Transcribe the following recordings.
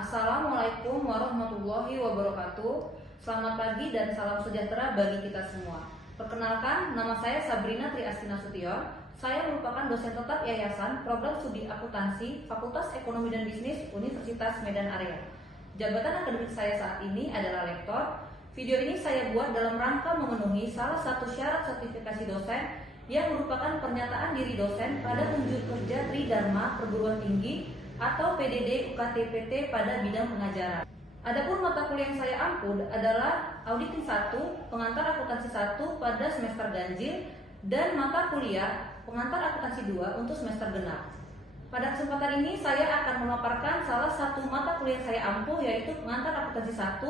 Assalamualaikum warahmatullahi wabarakatuh. Selamat pagi dan salam sejahtera bagi kita semua. Perkenalkan, nama saya Sabrina Triasti Nasution. Saya merupakan dosen tetap Yayasan Program Studi Akuntansi Fakultas Ekonomi dan Bisnis Universitas Medan Area. Jabatan akademik saya saat ini adalah lektor. Video ini saya buat dalam rangka memenuhi salah satu syarat sertifikasi dosen yang merupakan pernyataan diri dosen pada unjuk kerja Tridharma Perguruan Tinggi atau PDD UKT-PT pada bidang pengajaran. Adapun mata kuliah yang saya ampu adalah Auditing 1, Pengantar Akuntansi 1 pada semester ganjil, dan mata kuliah Pengantar Akuntansi 2 untuk semester genap. Pada kesempatan ini saya akan memaparkan salah satu mata kuliah yang saya ampu, yaitu Pengantar Akuntansi 1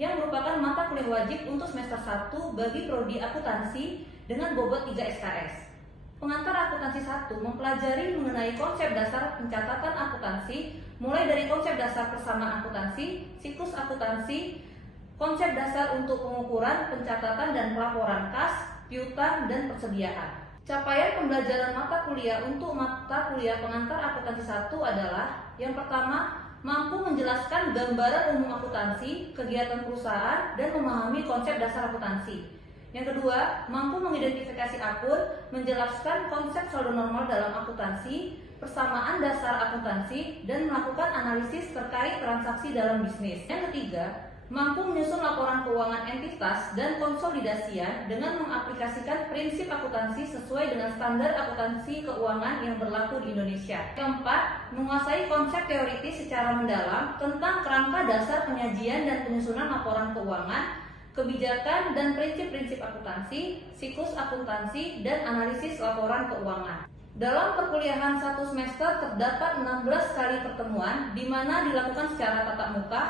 yang merupakan mata kuliah wajib untuk semester 1 bagi prodi akuntansi dengan bobot 3 SKS. Pengantar Akuntansi 1 mempelajari mengenai konsep dasar pencatatan akuntansi, mulai dari konsep dasar persamaan akuntansi, siklus akuntansi, konsep dasar untuk pengukuran, pencatatan dan pelaporan kas, piutang, dan persediaan. Capaian pembelajaran mata kuliah untuk mata kuliah Pengantar Akuntansi 1 adalah: yang pertama, mampu menjelaskan gambaran umum akuntansi, kegiatan perusahaan, dan memahami konsep dasar akuntansi. Yang kedua, mampu mengidentifikasi akun, menjelaskan konsep saldo normal dalam akuntansi, persamaan dasar akuntansi, dan melakukan analisis terkait transaksi dalam bisnis. Yang ketiga, mampu menyusun laporan keuangan entitas dan konsolidasian dengan mengaplikasikan prinsip akuntansi sesuai dengan standar akuntansi keuangan yang berlaku di Indonesia. Keempat, menguasai konsep teoritis secara mendalam tentang kerangka dasar penyajian dan penyusunan laporan keuangan, kebijakan dan prinsip-prinsip akuntansi, siklus akuntansi, dan analisis laporan keuangan. Dalam perkuliahan satu semester terdapat 16 kali pertemuan di mana dilakukan secara tatap muka.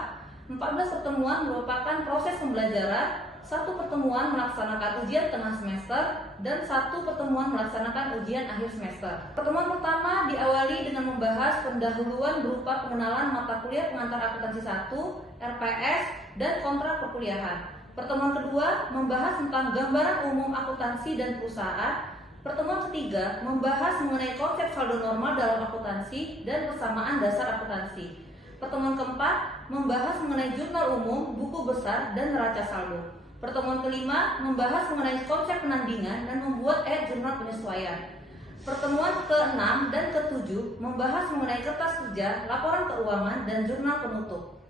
14 pertemuan merupakan proses pembelajaran, 1 pertemuan melaksanakan ujian tengah semester, dan 1 pertemuan melaksanakan ujian akhir semester. Pertemuan pertama diawali dengan membahas pendahuluan berupa pengenalan mata kuliah Pengantar Akuntansi 1, RPS, dan kontrak perkuliahan. Pertemuan kedua membahas tentang gambaran umum akuntansi dan perusahaan. Pertemuan ketiga membahas mengenai konsep saldo normal dalam akuntansi dan persamaan dasar akuntansi. Pertemuan keempat membahas mengenai jurnal umum, buku besar, dan neraca saldo. Pertemuan kelima membahas mengenai konsep penandingan dan membuat jurnal penyesuaian. Pertemuan ke-6 dan ke-7 membahas mengenai kertas kerja, laporan keuangan, dan jurnal penutup.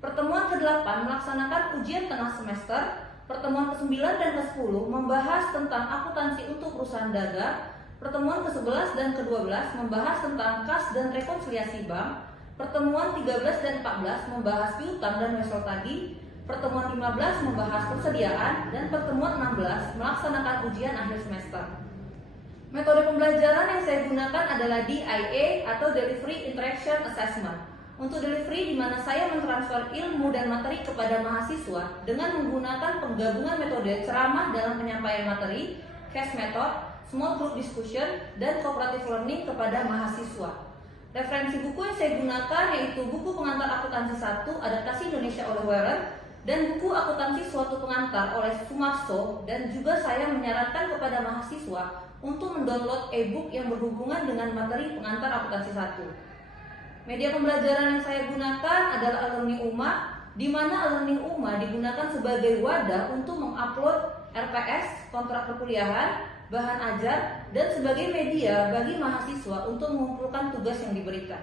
Pertemuan ke-8 melaksanakan ujian tengah semester. Pertemuan ke-9 dan ke-10 membahas tentang akuntansi untuk perusahaan dagang. Pertemuan ke-11 dan ke-12 membahas tentang kas dan rekonsiliasi bank. Pertemuan 13 dan 14 membahas piutang dan wesel tagih. Pertemuan 15 membahas persediaan, dan pertemuan 16 melaksanakan ujian akhir semester. Metode pembelajaran yang saya gunakan adalah DIA atau Delivery Interaction Assessment. Untuk delivery, di mana saya mentransfer ilmu dan materi kepada mahasiswa dengan menggunakan penggabungan metode ceramah dalam penyampaian materi, case method, small group discussion, dan cooperative learning kepada mahasiswa. Referensi buku yang saya gunakan yaitu buku Pengantar Akuntansi 1 Adaptasi Indonesia oleh Warren, dan buku Akuntansi Suatu Pengantar oleh Sumarso, dan juga saya menyarankan kepada mahasiswa untuk mendownload e-book yang berhubungan dengan materi Pengantar Akuntansi 1. Media pembelajaran yang saya gunakan adalah Learning UMA, di mana Learning UMA digunakan sebagai wadah untuk mengupload RPS, kontrak perkuliahan, bahan ajar, dan sebagai media bagi mahasiswa untuk mengumpulkan tugas yang diberikan.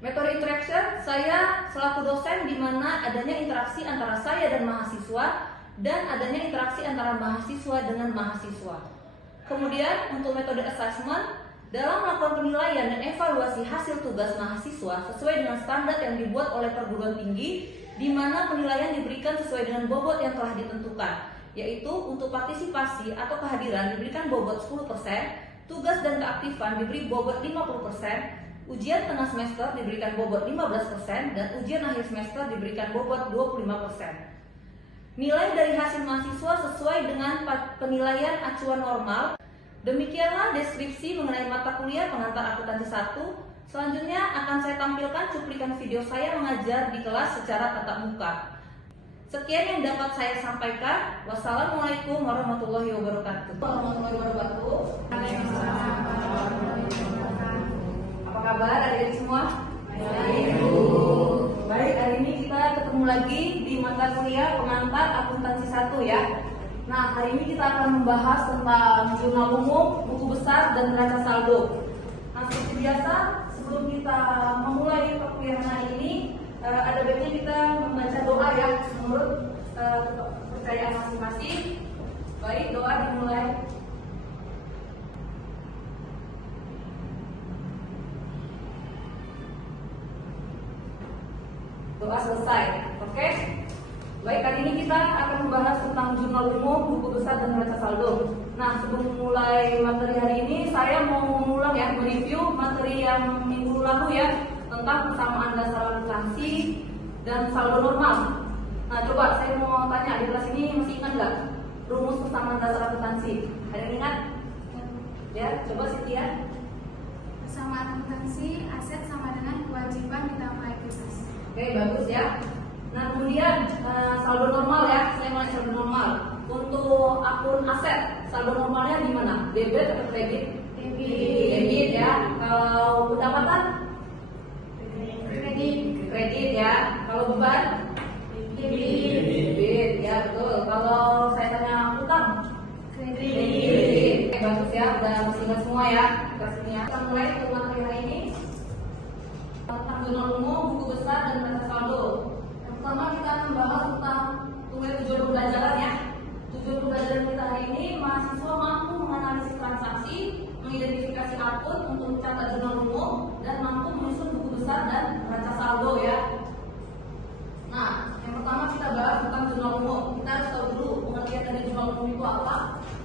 Metode interaction, saya selaku dosen di mana adanya interaksi antara saya dan mahasiswa, dan adanya interaksi antara mahasiswa dengan mahasiswa. Kemudian untuk metode assessment, dalam melakukan penilaian dan evaluasi hasil tugas mahasiswa sesuai dengan standar yang dibuat oleh perguruan tinggi, di mana penilaian diberikan sesuai dengan bobot yang telah ditentukan, yaitu untuk partisipasi atau kehadiran diberikan bobot 10%, tugas dan keaktifan diberi bobot 50%, ujian tengah semester diberikan bobot 15%, dan ujian akhir semester diberikan bobot 25%. Nilai dari hasil mahasiswa sesuai dengan penilaian acuan normal. Demikianlah deskripsi mengenai mata kuliah Pengantar Akuntansi 1. Selanjutnya akan saya tampilkan cuplikan video saya mengajar di kelas secara tatap muka. Sekian yang dapat saya sampaikan. Wassalamualaikum warahmatullahi wabarakatuh. Apa kabar adik-adik semua? Baik. lagi di mata kuliah pengantar akuntansi 1 ya. Nah, hari ini kita akan membahas tentang jurnal umum, buku besar, dan neraca saldo. Nah, seperti biasa, sebelum kita memulai perkuliahan hari ini, ada baiknya kita membaca doa ya, menurut kepercayaan masing-masing. Baik, doa dimulai. Doa selesai, oke? Baik, kali ini kita akan membahas tentang jurnal umum, buku besar, dan neraca saldo. Nah, sebelum mulai materi hari ini, saya mau mengulang ya, mereview materi yang minggu lalu ya, tentang persamaan dasar akuntansi dan saldo normal. Nah, coba saya mau tanya, di kelas ini masih ingat nggak rumus persamaan dasar akuntansi? Ada yang ingat? Ya, coba Siti ya. Persamaan akuntansi, aset sama dengan kewajiban ditambah ekuitas. Oke, bagus ya. Nah, kemudian saldo normal ya, saya mulai saldo normal. Untuk akun aset, saldo normalnya di mana? Debit atau kredit? Debit ya. Kalau pendapatan? Kredit ya. Kalau beban? Debit ya, betul. Kalau saya tanya utang? Kredit. Oke, bagus ya, udah masih ingat semua ya kelasnya. Kita mulai untuk materi hari ini tentang jurnal umum, buku besar, dan neraca saldo. Yang pertama kita akan bahas tentang tujuan pembelajaran ya. Tujuan pembelajaran kita hari ini, mahasiswa mampu menganalisis transaksi, mengidentifikasi akun untuk mencatat jurnal umum, dan mampu menyusun buku besar dan neraca saldo ya. Nah, yang pertama kita bahas tentang jurnal umum. Kita harus tahu dulu pengertian dari jurnal umum itu apa.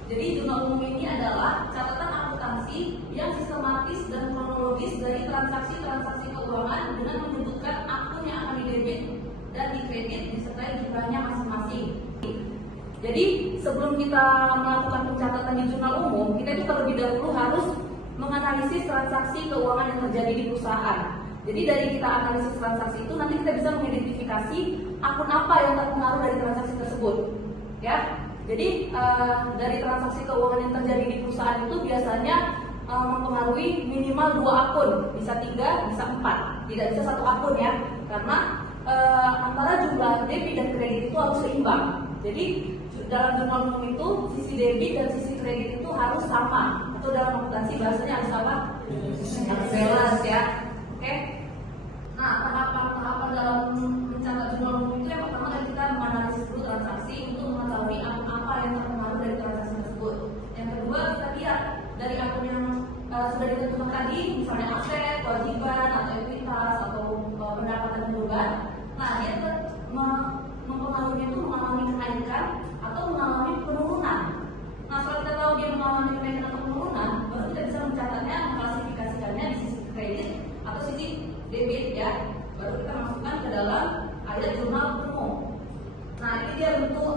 Jadi jurnal umum ini adalah catatan akuntansi yang sistematis dan kronologis dari transaksi-transaksi keuangan dengan menyebutkan akun yang akan didebit dan dikredit disertai jumlahnya masing-masing. Jadi sebelum kita melakukan pencatatan di jurnal umum, kita itu terlebih dahulu harus menganalisis transaksi keuangan yang terjadi di perusahaan. Jadi dari kita analisis transaksi itu nanti kita bisa mengidentifikasi akun apa yang terpengaruh dari transaksi tersebut. Ya. Jadi dari transaksi keuangan yang terjadi di perusahaan itu biasanya mempengaruhi minimal 2 akun, bisa 3, bisa 4, tidak bisa 1 akun ya, karena antara jumlah debit dan kredit itu harus seimbang. Jadi dalam jurnal umum itu sisi debit dan sisi kredit itu harus sama, atau dalam akuntansi bahasanya harus apa? Harus balance ya. Oke. Nah, tahapan-tahapan dalam mencatat jurnal umum itu yang pertama adalah kita menganalisis dulu transaksi untuk mengetahui akun apa yang terpengaruh dari transaksi tersebut. Yang kedua, kita lihat dari akun yang sudah ditentukan tadi, misalnya aset, kewajiban, atau ekuitas, atau pendapatan dan beban. Nah, dia mempengaruhinya itu mengalami kenaikan atau mengalami penurunan. Nah, setelah kita tahu dia mengalami kenaikan atau penurunan, baru kita bisa mencatatnya, mengklasifikasikannya di sisi kredit atau sisi debit ya. Baru kita masukkan ke dalam ayat jurnal umum. Nah, ini dia bentuk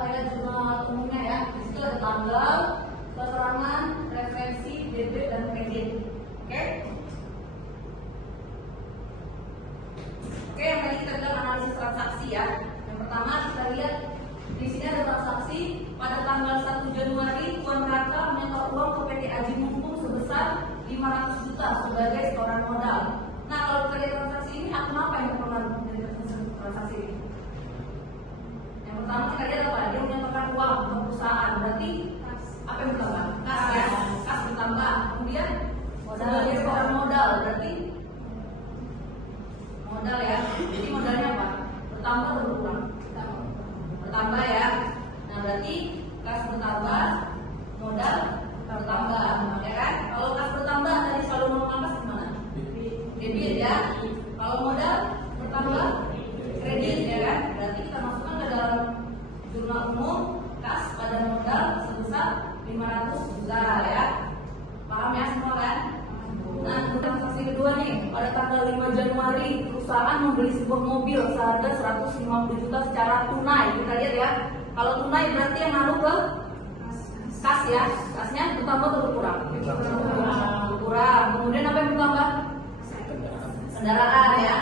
ayat jurnal umumnya ya. Di situ ada tanggal, keterangan, referensi, debit, dan kredit. Oke? Oke, yang tadi kita bilang analisis transaksi ya. Yang pertama kita lihat di sini ada transaksi pada tanggal 1 Januari Tuan Raka menyetor uang ke PT Aji Mumpung sebesar 500 juta sebagai setoran modal. Nah, kalau kita lihat transaksi ini, akun apa yang terpengaruh dari transaksi ini? Yang pertama kita lihat apa? Dia menyetorkan uang ke perusahaan, berarti apa yang bertambah? Kas ya, kas bertambah. Kemudian sebagai setoran modal, berarti modal ya. Jadi modalnya apa? Bertambah atau berkurang? Bertambah ya. Nah, berarti kas bertambah, modal bertambah, ya kan? Kalau kas bertambah tadi selalu normal kas gimana? Debit ya. Kalau modal bertambah, kredit ya kan? Berarti kita masukkan ke dalam jurnal umum kas pada modal sebesar 500 juta ya. Paham ya semua kan? Nah, transaksi kedua nih, pada tanggal 5 Januari perusahaan membeli sebuah mobil seharga 150 juta secara tunai. Kita lihat ya. Kalau tunai berarti yang ngaruh ke kas ya. Kasnya bertambah atau berkurang? Berkurang. Kemudian apa yang bertambah? Kendaraan ya.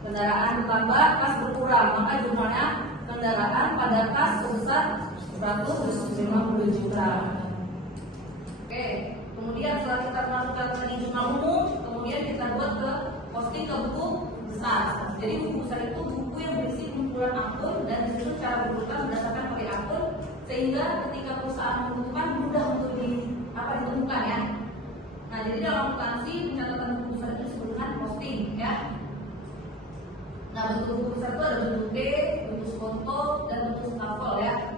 Kendaraan bertambah, kas berkurang. Maka jumlahnya kendaraan pada kas sebesar 150 juta. Oke. Kemudian setelah kita masukkan tadi jurnal umum, kemudian kita buat ke posting ke buku besar. Jadi buku besar itu buku yang berisi kumpulan akun dan disusun cara berurutan berdasarkan pakai akun, sehingga ketika perusahaan membutuhkan mudah untuk ditemukan ya. Nah, jadi dalam akuntansi pencatatan buku besar itu disebut dengan posting ya. Nah, bentuk buku besar itu ada bentuk D, bentuk foto, dan bentuk skafol ya.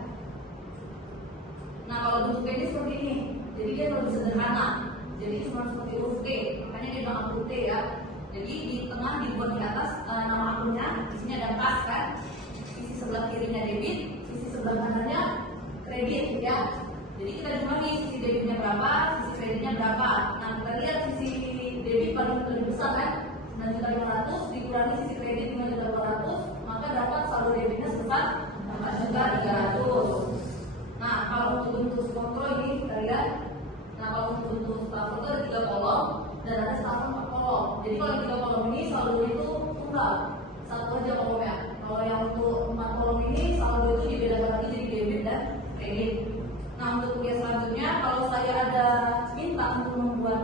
Nah, kalau bentuk D ini seperti ini, jadi dia lebih sederhana. Jadi cuma seperti huruf T, makanya dia bilang akun T ya. Jadi di tengah dibuat di atas nama akunnya, di sini ada kas kan, sisi sebelah kirinya debit, sisi sebelah kanannya kredit ya. Jadi kita jumlahi sisi debitnya berapa, sisi kreditnya berapa. Nah, kita lihat sisi debit paling lebih besar kan, 9.500.000 dikurangi sisi kredit 5.200.000, maka dapat saldo debitnya sebesar 4.300.000. Nah, kalau untuk bentuk kontrol ini kita lihat. Nah, kalau untuk bentuk stafel itu ada 3 kolom dan ada stafel 4 kolom. Jadi kalau 3 kolom ini saldo itu tunggal, satu aja kolomnya. Kalau yang untuk 4 kolom ini saldo itu dibedakan lagi jadi debit dan kredit. Nah, untuk tugas selanjutnya, kalau saya ada minta untuk membuat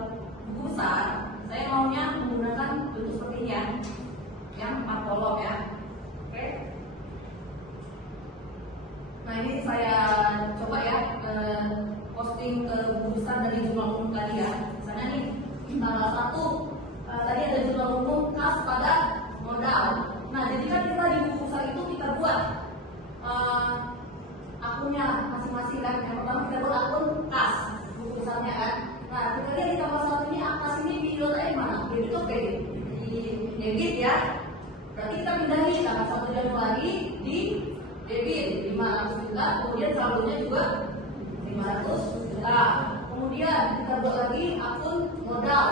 buku besar, saya maunya menggunakan bentuk seperti ini ya, yang 4 kolom ya. Oke. Nah, ini saya coba ya posting ke buku besar dari jumlah umum tadi ya. Misalnya nih tanggal 1 tadi ada jumlah umum kas pada modal. Nah, jadi kan kita di buku besar itu kita buat akunnya masing-masing kan. Yang pertama kita buat akun kas buku besarnya kan. Nah, kita lihat di tanggal 1 ini kas ini di di mana? Debit atau kredit? Di debit ya. Berarti kita pindahin tanggal 1 Januari di debit 500 juta, kemudian saldonya juga 500 juta. Kemudian kita buat lagi akun modal.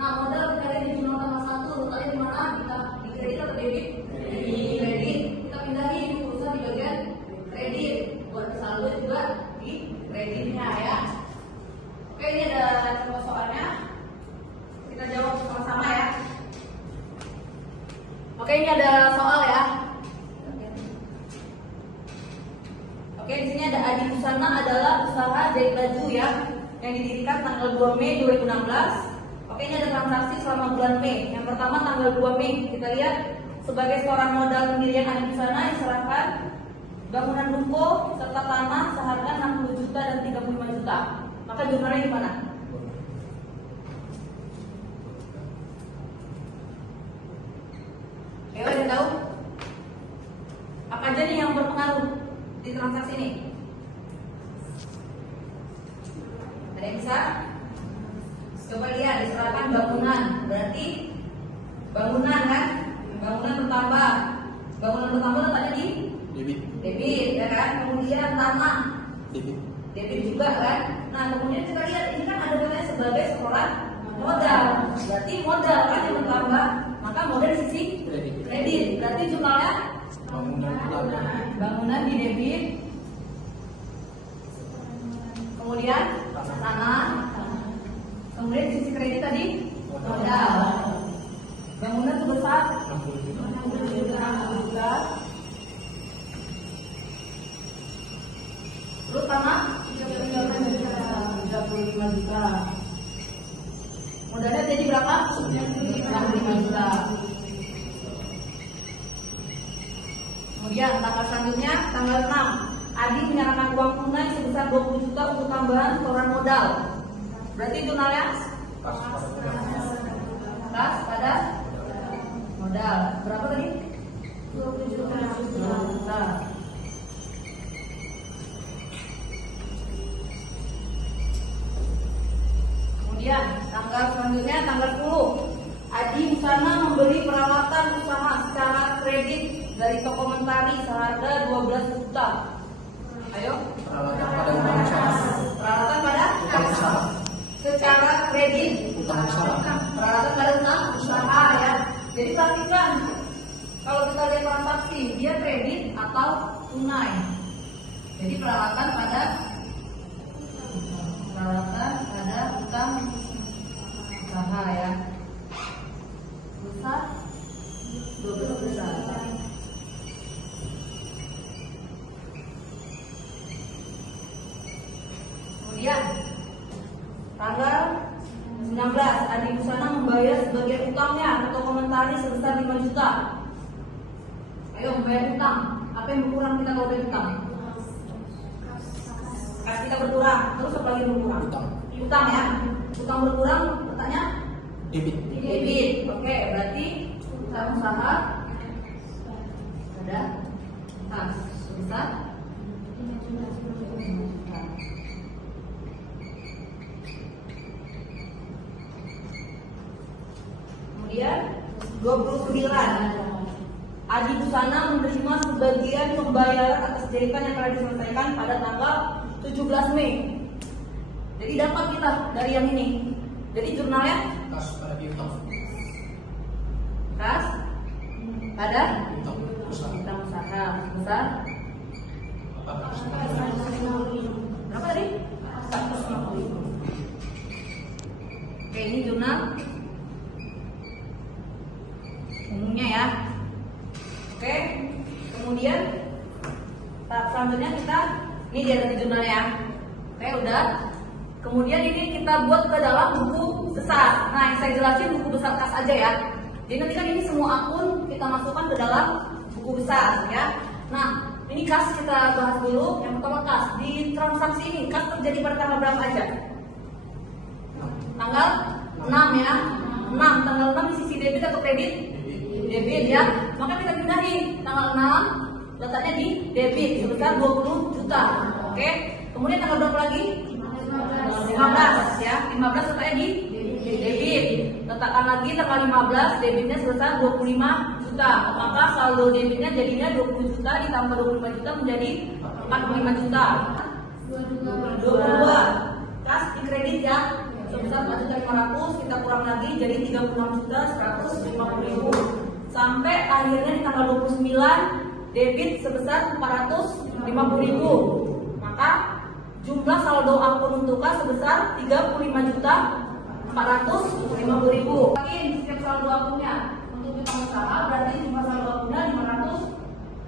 Nah, modal kita lihat di jumlah tanggal 1, letaknya di mana? Di kredit atau debit? Di kredit. Kita pindahin di perusahaan di bagian kredit. Buat saldo juga di kreditnya ya. Oke, ini ada contoh soalnya. Kita jawab sama-sama ya. Oke, ini ada soal ya. Oke, di sini ada Adi Busana adalah usaha jahit baju ya, yang didirikan tanggal 2 Mei 2016. Oke, ini ada transaksi selama bulan Mei. Yang pertama tanggal 2 Mei, kita lihat sebagai seorang modal pendirian Adi Busana diserahkan bangunan ruko serta tanah seharga 60 juta dan 35 juta. Maka jumlahnya gimana? Ayo, ada yang tahu? Apa aja nih yang berpengaruh di transaksi ini? Ada yang bisa? Coba lihat, diserahkan bangunan, berarti bangunan kan? Bangunan bertambah. Bangunan bertambah letaknya di debit ya kan? Kemudian tanah debit juga kan? Nah, kemudian kita lihat ini kan ada katanya sebagai seorang modal. Berarti modal kan yang bertambah, maka modal di sisi kredit. Berarti jumlahnya bangunan di debit, kemudian tanah, kemudian di sisi kredit tadi modal. Bangunan sebesar 60 juta, terus tanah 35 juta. Modalnya jadi berapa? 65 juta. Kemudian tanggal selanjutnya tanggal 6, Adi menyerahkan uang tunai sebesar 20 juta untuk tambahan setoran modal. Berarti jumlahnya kas pada modal berapa tadi? 20 juta. Kemudian tanggal selanjutnya tanggal 10, Adi Busana membeli peralatan usaha secara kredit dari toko Mentari seharga 12 juta. Ayo. Peralatan pada utang usaha. Peralatan pada Utang usaha. secara kredit. Utang usaha. Peralatan pada utang usaha ya. Jadi perhatikan, kalau kita lihat transaksi dia kredit atau tunai. Jadi peralatan pada utang usaha ya. Besar 12 besar. Kemudian tanggal 19, Adi Busana membayar sebagian utangnya ke toko Mentari sebesar 5 juta. Ayo membayar hutang. Apa yang berkurang kita kalau bayar hutang? Kas kita berkurang. Terus apa lagi berkurang? Utang. Hutang ya. Hutang berkurang, letaknya Debit. debit. Oke, berarti hutang usaha ada kas sebesar 5 juta. Kemudian 29. Adi Busana menerima sebagian pembayaran atas jahitan yang telah diselesaikan pada tanggal 17 Mei. Jadi dapat kita dari yang ini. Jadi jurnalnya Kas pada piutang. kas pada Utang usaha. hutang usaha sebesar 450. berapa tadi? 150.000. Oke, ini jurnal umumnya ya. Oke, kemudian tahap selanjutnya kita ini dia tadi jurnalnya ya. Oke, udah. Kemudian ini kita buat ke dalam buku besar. Nah, yang saya jelasin buku besar kas aja ya. Jadi nanti kan ini semua akun kita masukkan ke dalam buku besar ya. Nah, ini kas kita bahas dulu. Yang pertama kas di transaksi ini kas terjadi pada tanggal berapa aja? Tanggal 6 ya. 6 tanggal 6 di sisi debit atau kredit? Debit ya. Maka kita pindahin tanggal 6 letaknya di debit sebesar 20 juta. Oke. Kemudian tanggal berapa lagi? 15 ya. 15 letaknya di debit. Letakkan lagi tanggal 15 debitnya sebesar 25 juta. Maka saldo debitnya jadinya 20 juta ditambah 25 juta menjadi 45 juta. 22. Kas di kredit ya. Sebesar 4.500.000 kita kurang lagi jadi 36.150.000. Sampai akhirnya di tanggal 29 debit sebesar 450.000. Maka jumlah saldo akun untuk kas sebesar 35.450.000. Lagi setiap saldo akunnya untuk hutang usaha berarti jumlah saldo akunnya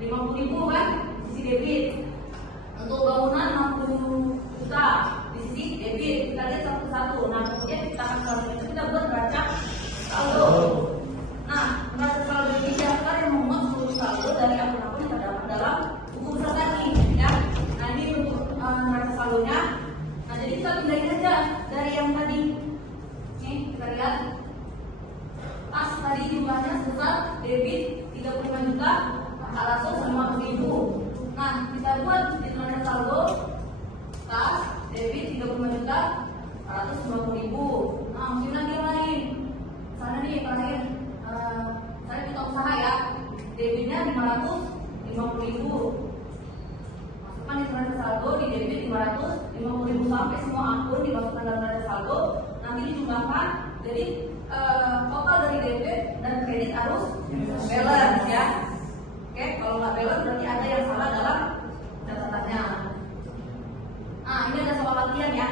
550.000 kan sisi debit. Untuk bangunan 60 juta di sisi debit. Kita lihat satu-satu. Nah, kemudian kita akan selanjutnya kita buat neraca saldo. Nah, neraca saldo ini siapa yang memuat seluruh saldo dari akun-akun yang terdapat dalam buku besar tadi ya. Nah, ini untuk neraca saldonya. Nah, jadi kita pindahin aja dari yang tadi. Nih, kita lihat. Kas tadi jumlahnya sebesar debit 35 juta 450.000. Nah, kita buat di neraca saldo kas debit 35 juta 450.000. Nah, mungkin lagi yang lain. Sana nih terakhir. Saya buka usaha ya. Debitnya 550.000. Masukkan di neraca saldo di debit 550.000 sampai semua akun dimasukkan dalam neraca saldo. Nanti dijumlahkan. Jadi total dari debit dan kredit harus balance ya. Oke, kalau nggak balance berarti ada yang salah dalam catatannya. Nah, ini ada soal latihan ya.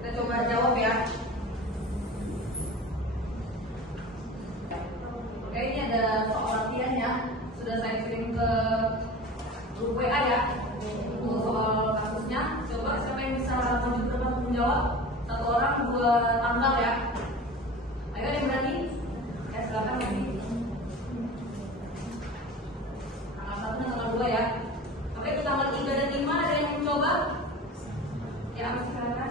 Kita coba jawab ya. Oke, ini ada soal latihan ya. Sudah saya kirim ke grup WA ya. Untuk soal kasusnya, coba siapa yang bisa menunjukkan atau menjawab? Satu orang 2 tanggal ya. Ayo ada yang berani? Ya silakan berani. Tanggal 1 dan tanggal 2 ya. Oke, itu tanggal 3 dan 5 ada yang mencoba? Ya, silakan.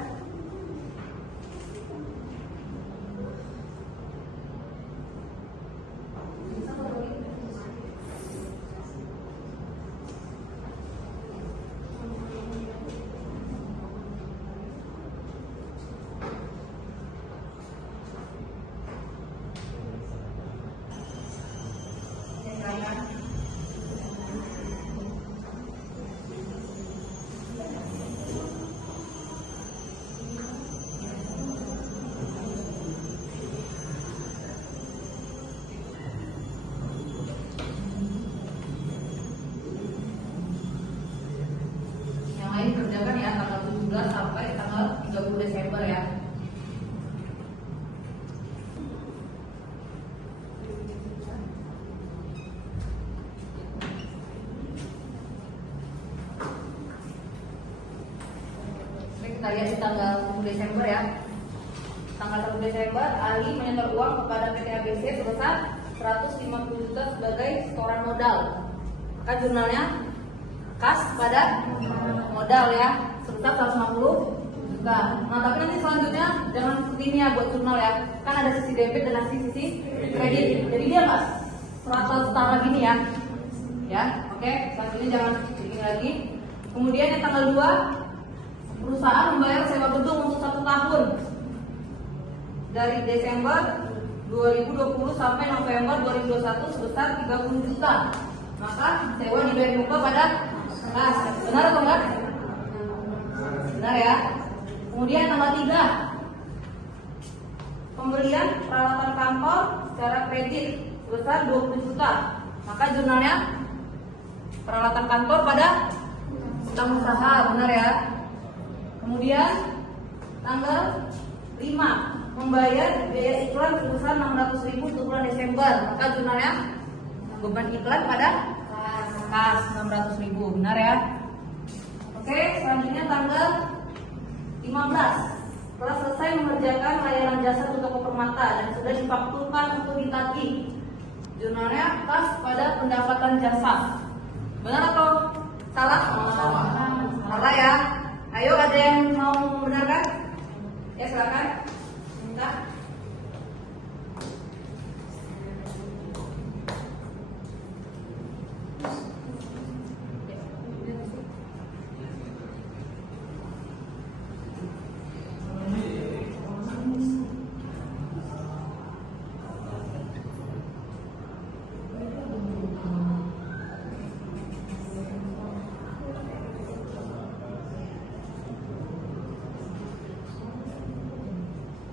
Kerjakan ya tanggal 17 sampai tanggal 30 Desember ya. Oke, kita lihat di tanggal 10 Desember ya. Tanggal 1 Desember Ali menyetor uang kepada PT ABC sebesar 150 juta sebagai setoran modal. Maka jurnalnya kas pada modal ya, sebesar 150 juta. Nah, tapi nanti selanjutnya jangan seperti ini ya buat jurnal ya. Kan ada sisi debit dan sisi kredit. Jadi dia nggak serata setara gini ya. Ya, oke. Selanjutnya jangan begini lagi. Kemudian yang tanggal 2, perusahaan membayar sewa gedung untuk 1 tahun dari Desember 2020 sampai November 2021 sebesar 30 juta. Maka sewa dibayar muka pada kas. Benar atau enggak? Benar ya. Kemudian tanggal 3, pembelian peralatan kantor secara kredit sebesar 20 juta. Maka jurnalnya peralatan kantor pada utang usaha, benar ya. Kemudian tanggal 5, membayar biaya iklan sebesar 600.000 untuk bulan Desember. Maka jurnalnya beban iklan pada kas 600.000, benar ya. Oke, selanjutnya tanggal 15, setelah selesai mengerjakan layanan jasa untuk toko permata dan sudah difakturkan untuk ditagih, jurnalnya kas pada pendapatan jasa. Benar atau salah? Salah ya. Ayo, ada yang mau membenarkan? Ya, silakan. Minta.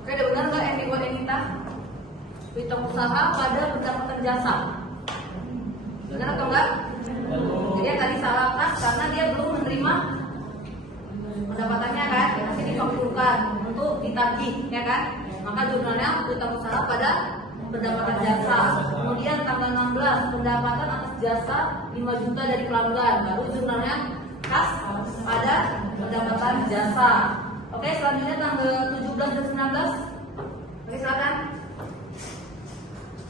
Oke, ada benar nggak yang dibuat Enita? Utang usaha pada pendapatan jasa. Benar atau enggak? Jadi yang tadi salah kas karena dia belum menerima pendapatannya kan, masih difakturkan untuk ditagih, ya kan? Maka jurnalnya utang usaha pada pendapatan jasa. Kemudian tanggal 16, pendapatan atas jasa 5 juta dari pelanggan. Baru jurnalnya kas pada pendapatan jasa. Oke, selanjutnya tanggal 17 dan 19. Oke, silakan.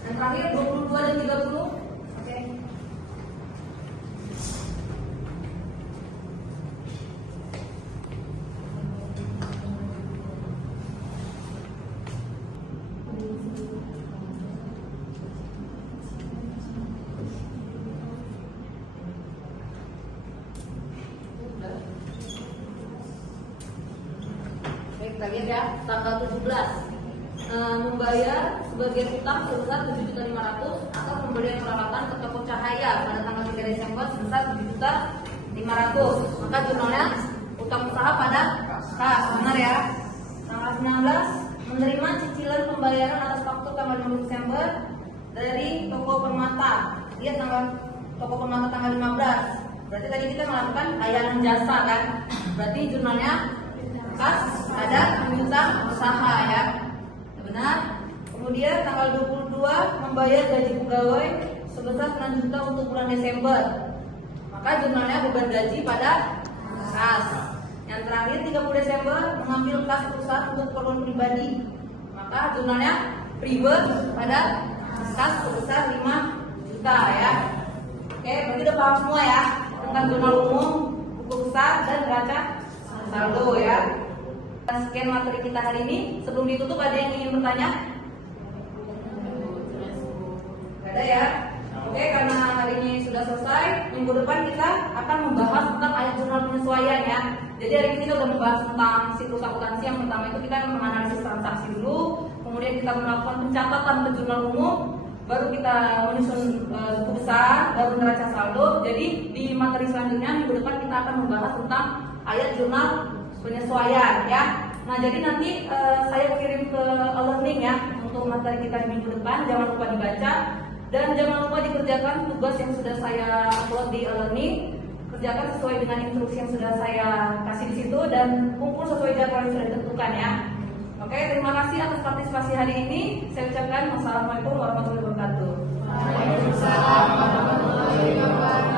Yang terakhir 22 dan 30. Oke. Kita lihat ya, tanggal 17 membayar sebagai utang sebesar 7.500.000 atau pembelian peralatan ke toko cahaya pada tanggal 3 Desember sebesar 7.500.000. Maka jurnalnya utang usaha pada kas, benar ya. Tanggal 19, menerima cicilan pembayaran atas faktur tanggal 20 Desember dari toko permata. Lihat tanggal toko permata tanggal 15. Berarti tadi kita melakukan layanan jasa kan. Berarti jurnalnya kas ada piutang usaha ya. Benar. Kemudian tanggal 22 membayar gaji pegawai sebesar 9 juta untuk bulan Desember. Maka jurnalnya beban gaji pada kas. Yang terakhir 30 Desember mengambil kas perusahaan untuk keperluan pribadi. Maka jurnalnya pribadi pada kas sebesar 5 juta ya. Oke, berarti udah paham semua ya tentang jurnal umum, buku besar dan neraca saldo ya. Sekian materi kita hari ini. Sebelum ditutup ada yang ingin bertanya? Gak ada ya? Oke, karena hari ini sudah selesai, minggu depan kita akan membahas tentang ayat jurnal penyesuaian ya. Jadi hari ini kita sudah membahas tentang siklus akuntansi. Yang pertama itu kita menganalisis transaksi dulu, kemudian kita melakukan pencatatan ke jurnal umum, baru kita menyusun buku besar, baru neraca saldo. Jadi di materi selanjutnya minggu depan kita akan membahas tentang ayat jurnal penyesuaian ya. Nah, jadi nanti saya kirim ke e-learning ya untuk materi kita di minggu depan. Jangan lupa dibaca dan jangan lupa dikerjakan tugas yang sudah saya upload di e-learning. Kerjakan sesuai dengan instruksi yang sudah saya kasih di situ dan kumpul sesuai jadwal yang sudah ditentukan ya. Oke, terima kasih atas partisipasi hari ini. Saya ucapkan wassalamualaikum warahmatullahi wabarakatuh. Waalaikumsalam warahmatullahi wabarakatuh.